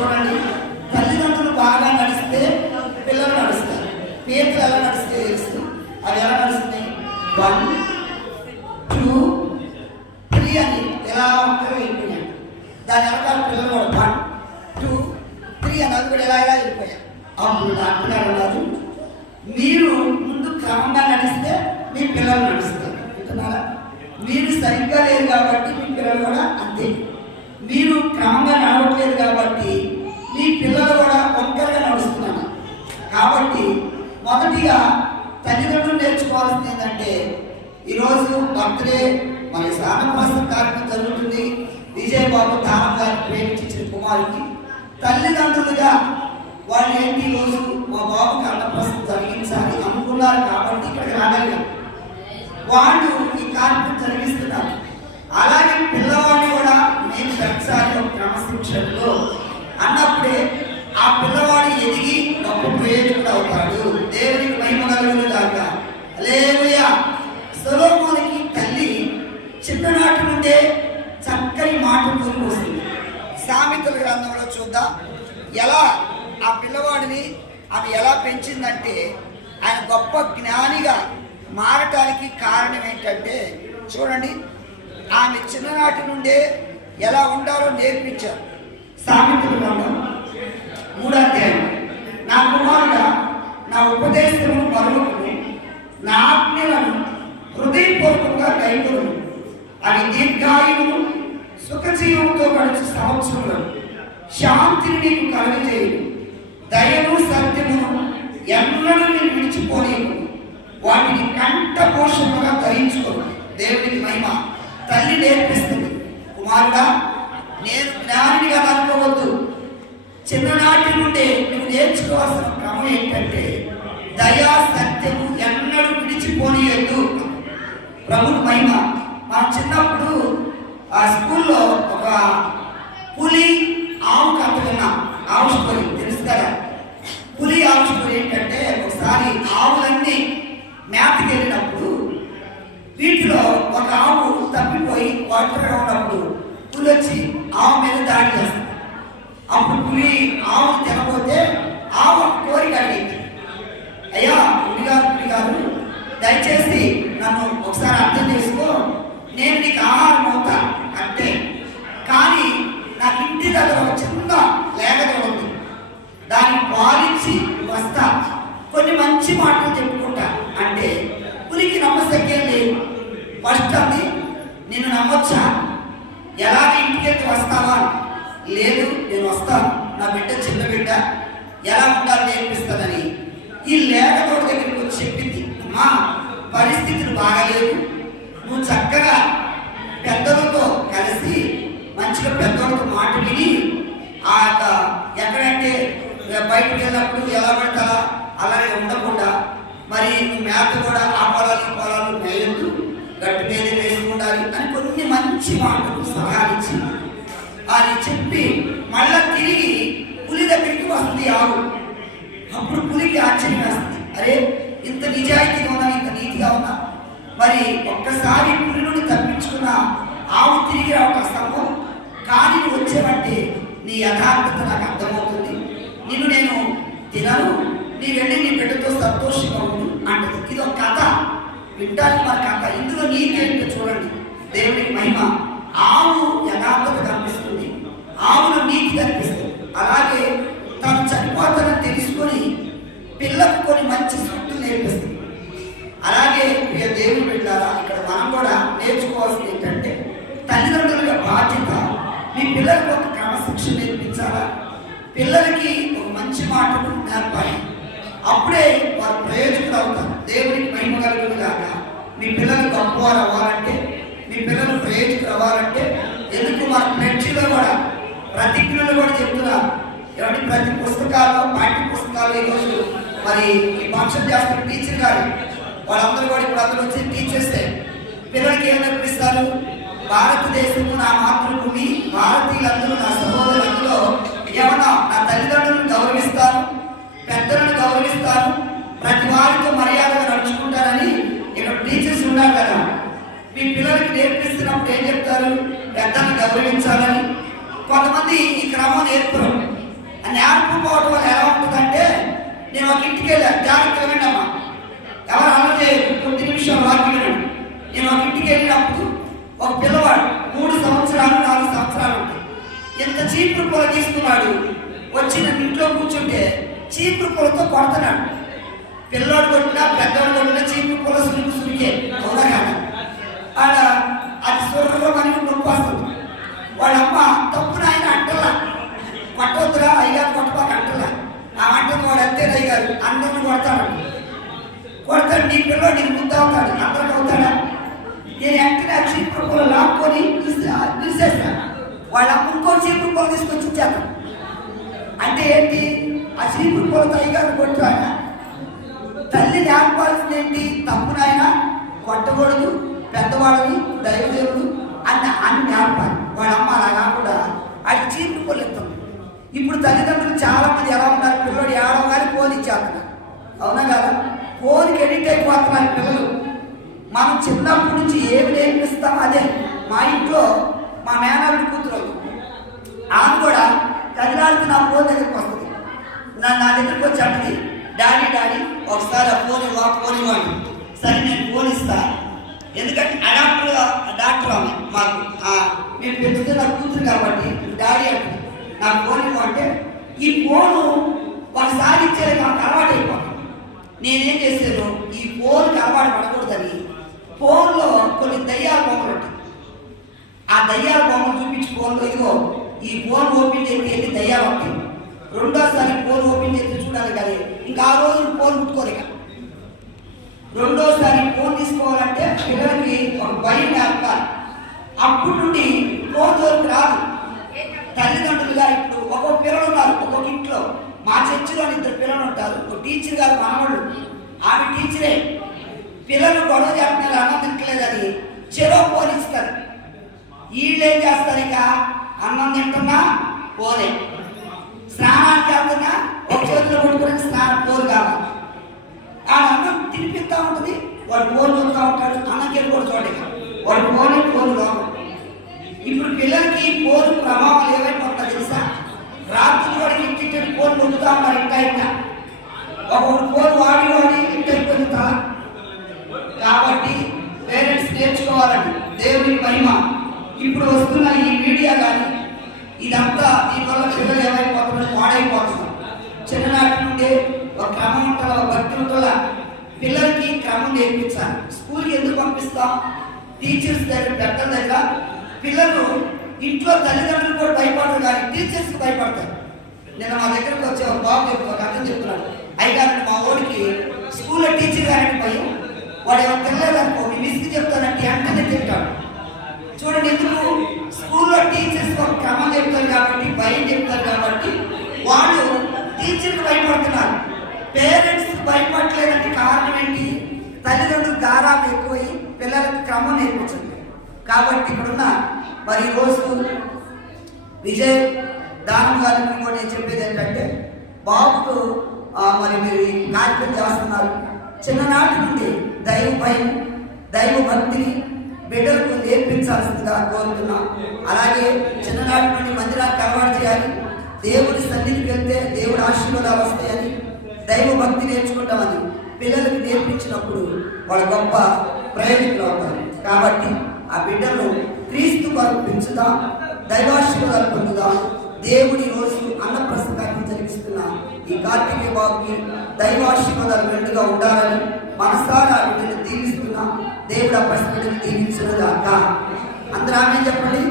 చూడండి, తల్లిదండ్రులు బాగా నడిస్తే పిల్లలు నడుస్తారు. పేర్లు ఎలా నడిస్తే తెలుస్తుంది. అవి ఎలా నడుస్తున్నాయి? 1 2 3 అని ఎలా ఉంటాయో వెళ్ళిపోయాయి. దాని వెనకాల పిల్లలు కూడా 1 2 3 అని అది కూడా ఎలా వెళ్ళిపోయాయి. అప్పుడు డాక్టర్ గారు అన్నారు, మీరు ముందు క్రమంగా నడిస్తే మీ పిల్లలు నడుస్తారు. అంటున్నారా? మీరు సరిగ్గా లేదు కాబట్టి మీ పిల్లలు కూడా అంతే. మీరు క్రమంగా నడవట్లేదు కాబట్టి మీ పిల్లలు కూడా ఒంటరిగా నడుస్తున్నారు. కాబట్టి మొదటిగా తల్లిదండ్రులు నేర్చుకోవాల్సింది ఏంటంటే, ఈరోజు బర్త్డే మన సానప్రస్థ కార్యక్రమం జరుగుతుంది. విజయబాబు తానం గారు ప్రేమించిన కుమారుడికి తల్లిదండ్రులుగా వాళ్ళు ఏంటి, ఈరోజు మా బాబుకి అన్నప్రస్థం జరిగించాలి అనుకున్నారు కాబట్టి ఇక్కడికి రాగలిగారు. వాళ్ళు ఈ కార్యక్రమం జరిగిస్తున్నారు. అలాగే పిల్లవాడిని కూడా నేను పెంచాలి ఒక క్రమశిక్షణలో అన్నప్పుడే ఆ పిల్లవాడు ఎదిగి గొప్ప ప్రయోజకుడు అవుతాడు. దేవునికి మహిమ కలుగును గాక. హల్లెలూయా. సొలొమోనుకి తల్లి చిన్ననాటి నుండే చక్కని మాటలు వస్తుంది. సామెతల గ్రంథంలో చూద్దాం ఎలా ఆ పిల్లవాడిని ఆమె ఎలా పెంచిందంటే, ఆయన గొప్ప జ్ఞానిగా మారటానికి కారణం ఏంటంటే చూడండి, ఆమె చిన్ననాటి నుండే ఎలా ఉండాలో నేర్పించారు. సామెతల గ్రంథం 3వ అధ్యాయం, నా కుమారుడా నా ఉపదేశమును మరువకుము, నా ఆజ్ఞలను హృదయపూర్వకంగా కైకొనుము. అవి దీర్ఘాయువును సుఖజీవంతో గడిచే సంవత్సరములను శాంతిని నీకు కలుగజేయును. దయను సత్యమును ఎన్నడూ నేను విడిచిపోలేను. వాటిని కంఠపోషముగా ధరించుకోను. దేవునికి మహిమ. తల్లి నేర్పిస్తుంది, కుమారుడా నేను జ్ఞానిగా అనుకోవద్దు. చిన్ననాటి నుండే నువ్వు నేర్చుకోవాల్సిన క్రమం ఏంటంటే, దయా సత్యము ఎన్నడూ విడిచిపోనియద్దు. ప్రభువు మహిమ. మనం చిన్నప్పుడు ఆ స్కూల్లో ఒక పులి ఆవు కథ విన్నాం. ఆవు స్టోరీ తెలుసు కదా. పులి ఆవు స్టోరీ ఏంటంటే, ఒకసారి ఆవులన్నీ మేతకి వెళ్ళినప్పుడు వీటిలో ఒక ఆవు తప్పిపోయి ఒంటరిగా ఉన్నప్పుడు పులి వచ్చి ఆవు మీద దాడి చేస్తుంది. అప్పుడు పులి ఆవు తినకపోతే ఆవు కోరిక అడిగింది, అయ్యా పులిగారు దయచేసి నన్ను ఒకసారి అర్థం చేసుకో, నేను నీకు ఆహారం అవుతా అంటే, కానీ నాకు ఇంటి దగ్గర ఒక చిన్న లేగద ఉంది, దాన్ని పాలించి వస్తా, కొన్ని మంచి మాటలు చెప్పుకుంటా అంటే పులికి నమ్మశక్యం లేదు. ఫస్ట్ అది నేను నమ్మొచ్చా, ఎలాగ ఇంటికి వస్తావా? లేదు నేను వస్తాను, నా బిడ్డ చిన్న బిడ్డ ఎలా ఉండాలి నేర్పిస్తానని ఈ లేఖతోటి దగ్గరికి వచ్చి చెప్పింది. అమ్మా పరిస్థితులు బాగాలేదు, నువ్వు చక్కగా పెద్దలతో కలిసి మంచిగా పెద్దలతో మాట విని ఆ యొక్క ఎక్కడంటే బయటకు వెళ్ళినప్పుడు ఎలా పడతారా అలాగే ఉండకుండా, మరి మేత కూడా ఆ పొలాలు మేయద్దు, గట్టి మీద వేసి ఉండాలి అని కొన్ని మంచి మాటలు సలహాలు ఇచ్చింది. అని చెప్పి మళ్ళా తిరిగి పులి దగ్గరికి వస్తుంది ఆవు. అప్పుడు పులికి ఆశ్చర్యం వేస్తుంది, అరే ఇంత నిజాయితీగా ఉన్నా, ఇంత నీతిగా ఉన్నా, మరి ఒక్కసారి పులి నుండి తప్పించుకున్న ఆవు తిరిగి రావటం అసంభవం, కానీ నువ్వు వచ్చేవంటే నీ యథార్థత నాకు అర్థమవుతుంది, నిన్ను నేను తినను, నీ వెళ్ళి నీ బిడ్డతో సంతోషంగా ఉండు అంటది. ఇది ఒక కథ, వింటానికి మన కథ. ఇందులో నీతి ఏంటో చూడండి. దేవునికి మహిమ. ఆవు యథార్థత కనిపిస్తుంది, ఆవులో నీతి కనిపిస్తుంది. అలాగే తను చనిపోతానని తెలుసుకొని పిల్లకు కొన్ని మంచి సూక్తులు నేర్పిస్తుంది. అలాగే దేవుని బిడ్డలారా, ఇక్కడ మనం కూడా నేర్చుకోవాల్సింది ఏంటంటే, తల్లిదండ్రులుగా బాధ్యత మీ పిల్లలకు ఒక క్రమశిక్షణ నేర్పించాలా, పిల్లలకి ఒక మంచి మాటలు నేర్పాలి. అప్పుడే వారు ప్రయోజకులు అవుతారు. దేవునికి మహిమ కలుగును గాక. మీ పిల్లలు గొప్పవారు అవ్వాలంటే, మీ పిల్లలు ప్రయోజకులు అవ్వాలంటే, ఎందుకు మన ప్రేక్షలో కూడా ప్రతిజ్ఞలు కూడా చెప్తున్నారు. ఎవరి ప్రతి పుస్తకాలు పాఠ్య పుస్తకాలు ఈరోజు మరి ఈ ఫంక్షన్ చేస్తున్న టీచర్ గారు వాళ్ళందరూ కూడా ఇప్పుడు అందరూ వచ్చి టీచర్సే. పిల్లలకి ఏం నేర్పిస్తారు? భారతదేశము నా మాతృభూమి, భారతీయులందరూ నా సహోదరులందరూ ఏమన్నా నా తల్లిదండ్రులను గౌరవిస్తాను, పెద్దలను గౌరవిస్తాను, ప్రతి వారితో మర్యాదగా నడుచుకుంటానని ఇక్కడ టీచర్స్ ఉన్నారు కదా. మీ పిల్లలకి నేర్పిస్తున్నప్పుడు ఏం చెప్తారు? పెద్దలను గౌరవించాలని. కొంతమంది ఈ క్రమం నేర్పరు. ఒక ఇంటికి వెళ్ళా, జాగ్రత్తగా విన్నామా, ఎవరు అన్నదే కొద్ది నిమిషాలు వాక్యం వినండి. నేను ఒక ఇంటికి వెళ్ళినప్పుడు ఒక పిల్లవాడు 3 సంవత్సరాలు 4 సంవత్సరాలు ఉంటాయి. ఎంత చీపురు పూల తీసుకున్నాడు, వచ్చి నన్ను ఇంట్లో కూర్చుంటే చీపురు పూలతో కొడుతున్నాడు. పిల్లోడు కొట్టినా పెద్దవాడు కొట్టినా చీపురు పూల సురికే అవునా కాదా? ఆడ అది సొర్రలో మనకి నొప్పి వస్తుంది. వాళ్ళ అమ్మ తప్పున ఆయన అంటలా, కొట్టవద్దురా అయ్యారు కొట్టబాక అంటలా. ఆ అంటను వాడు అంతే అయ్యారు, అందరిని కొడతాడు. నీ పిల్లలు నీకు ముద్ద అవుతాడు, అందరికి అవుతాడా? నేను వెంటనే ఆ చీపురు పూల లాక్కొని తీసేస్తాను. వాళ్ళ అమ్మ ఇంకో చీపురు పూల తీసుకొచ్చి ఇచ్చాను. అంటే ఏంటి? ఆ చీపురు పూలతో అయ్యారు కొట్టాడు. తల్లి నేర్పాల్సింది ఏంటి? తప్పునైనా కొట్టకూడదు, పెద్దవాళ్ళని దైవదేవుడు అన్ని నేర్పాలి. వాళ్ళ అమ్మ అలా కాకుండా అది చీపురు పూలు ఎత్తుంది. ఇప్పుడు తల్లిదండ్రులు చాలా మంది ఎలా ఉన్నారు, పిల్లలు ఏడవగానే ఫోన్ ఇచ్చేస్తున్నారు, అవునా కదా? ఫోన్కి ఎడిట్ అయిపోతున్నారు పిల్లలు. మనం చిన్నప్పటి నుంచి ఏమి నేర్పిస్తాం అదే. మా ఇంట్లో మా మేనల్లుడి కూతురు ఆమె కూడా కదిలాడితే నా ఫోన్ దగ్గరికి వస్తుంది. నా దగ్గరికి వచ్చి అంటది, డాడీ ఒకసారి ఆ ఫోన్ ఇవ్వండి. సరే నేను ఫోన్ ఇస్తా, ఎందుకంటే డాక్టర్ ఆమె మాకు మేము పెంచుతున్న కూతురు కాబట్టి డాడీ అంటుంది నాకు ఫోన్ ఇవ్వంటే ఈ ఫోను ఒకసారి ఇచ్చేది మాకు అలవాటు అయిపోతుంది. నేనేం చేశాను, ఈ ఫోన్కి అలవాటు పడకూడదని ఫోన్లో కొన్ని దయ్యాల బొమ్మలు ఉంటాయి. ఆ దయ్యాల బొమ్మలు చూపించి ఫోన్లో ఇదిగో ఈ ఫోన్ ఓపెన్ చేసి వెళ్ళి దయ్యాలు ఉంటాయి. రెండోసారి ఫోన్ ఓపెన్ చేసి చూడాలి కానీ ఇంకా ఆ రోజు ఫోన్ ముట్టుకోరు. ఇక రెండోసారి ఫోన్ తీసుకోవాలంటే పిల్లలకి ఒక భయం నేర్పాలి. అప్పటి నుండి ఫోన్ దొరికి రాదు. తల్లిదండ్రులుగా ఇప్పుడు ఒక్కొక్క పిల్లలు ఉన్నారు ఒక్కొక్క ఇంట్లో. మా చర్చిలో 2 పిల్లలు ఉంటారు. ఒక టీచర్ గారు మనవాళ్ళు, ఆమె టీచరే. పిల్లలు గొడవ చేస్తున్నారు, అన్నం తింటలేదని చెరో ఫోన్ ఇస్తారు. వీళ్ళు ఏం చేస్తారు, ఇక అన్నం తింటున్నా ఫోనే, స్నానానికి వెళ్తున్నా ఒక చేతిలో కొట్టుకుని స్నానం ఫోన్ కావాలి. ఆ అన్నం తినిపిస్తూ ఉంటుంది, వాడు ఫోన్ చూస్తూ ఉంటాడు. అన్నం కెళ్ళి కూడా చూడండి, వాడు ఫోన్ లోపం. ఇప్పుడు పిల్లలకి ఫోన్ ప్రభావం ఏమైపోతుందో తెలుసా? రాత్రి వాడికి ఇంటి ఫోన్ నొక్కుతా ఉన్నారు. ఇంకా ఒకడు ఫోన్ వాడి ఇంటి అయిపోతుందా? కాబట్టి పేరెంట్స్ నేర్చుకోవాలండి దేవుని మహిమ. ఇప్పుడు వస్తున్న ఈ మీడియా కానీ ఇదంతా దీనివల్ల పిల్లలు ఏమైపోతున్నారు, పాడైపోతున్నారు. చిన్ననాటి నుండే ఒక క్రమం ఉంటుందా, ఒక భక్తి ఉంటుందా? పిల్లలకి క్రమం నేర్పించాలి. స్కూల్కి ఎందుకు పంపిస్తాం? టీచర్స్ దగ్గర, పెద్దల దగ్గర. పిల్లలు ఇంట్లో తల్లిదండ్రులు కూడా భయపడరు కానీ టీచర్స్కి భయపడతారు. నేను మా దగ్గరకు వచ్చే ఒక బాబు ఒక అర్థం చెప్తున్నాను, అయ్యారంటే మా ఊరికి స్కూల్లో టీచర్ గారికి భయం. వాడు ఏమైనా తినలేదనుకో మీ మిస్కి చెప్తానంటే వెంటనే తింటాడు. చూడండి, ఎందుకు? స్కూల్లో టీచర్స్ ఒక క్రమం చెప్తారు కాబట్టి, భయం చెప్తారు కాబట్టి వాళ్ళు టీచర్కి భయపడుతున్నారు. పేరెంట్స్ భయపడలేదంటే కారణం ఏంటి? తల్లిదండ్రులు గారాలు ఎక్కువై పిల్లలకు క్రమం నేర్పించండి. కాబట్టి ఇక్కడున్న మరి ఈరోజు విజయ్ దానం గారికి కూడా నేను చెప్పేది ఏంటంటే, బాబుకు మరి మీరు ఈ కార్యక్రమం చేస్తున్నారు. చిన్ననాటి నుండి దైవ భయం, దైవ భక్తిని బిడ్డలకు నేర్పించాల్సిందిగా కోరుతున్నాం. అలాగే చిన్ననాటి నుండి మందిరానికి అలవాటు చేయాలి. దేవుడి సన్నిధికి వెళ్తే దేవుడి ఆశీర్వాదాలు వస్తాయని, దైవ భక్తి నేర్చుకుంటామని పిల్లలకు నేర్పించినప్పుడు వాళ్ళ గొప్ప ప్రయోజకులు అవుతారు. కాబట్టి ఆ బిడ్డలు క్రీస్తు కొరకు పెంచుదాం, దైవాశీర్వాదాలు పొందుదాం. దేవుడి రోజు అన్నప్రసంగాన్ని జరిగిస్తున్న ఈ కార్తీక బాబుకి దైవాశీర్వాదాలు మెండుగా ఉండాలని మనసారా బిడ్డను దీవిస్తున్నాం. దేవుడు ఆ ప్రశ్నలను దీవించను గాక. అందరూ ఆమె చెప్పండి.